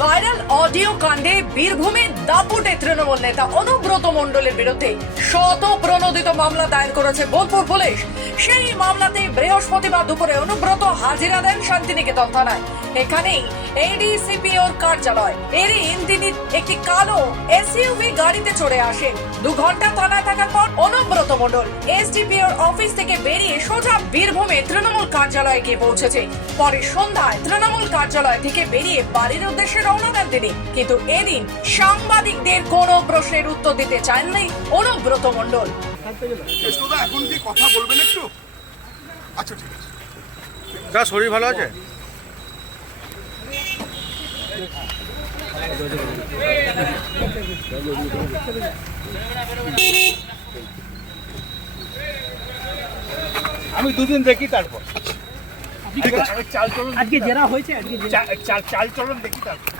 Viral audio কাণ্ডে বীরভূমে দাপুটে তৃণমূল নেতা অনুব্রত মণ্ডলের বিরুদ্ধে শত প্রণোদিত মামলা দায়ের করেছে বোলপুর পুলিশ। সেই মামলাতে বৃহস্পতিবার দুপুরে অনুব্রত হাজিরা দেন শান্তিনিকেতন থানায়। এখানেই এডিসিপিওর কার্যালয়। এদিন তিনি একটি কালো এসইউভি গাড়িতে চড়ে আসে। দু ঘণ্টা থানায় থাকার পর মণ্ডল। এসডিপিওর অফিস থেকে বেরিয়ে সোজা বীরভূমে তৃণমূল কার্যালয়ে গিয়ে পৌঁছেছে। পরে সন্ধ্যায় তৃণমূল কার্যালয় থেকে বেরিয়ে বাড়ির উদ্দেশ্যে রওনা দেন তিনি। কিন্তু এদিন সাংবাদিকদের কোনো প্রশ্নের উত্তর দিতে চাননি অনুব্রত মণ্ডল। এখন কি কথা বলবেন একটু? আচ্ছা ঠিক আছে। তা শরীর ভালো আছে? আমি দুদিন দেখি তারপর। চাল চলন আজকে জেরা হয়েছে আজকে জেরা- চাল চাল চলন দেখি তারপর।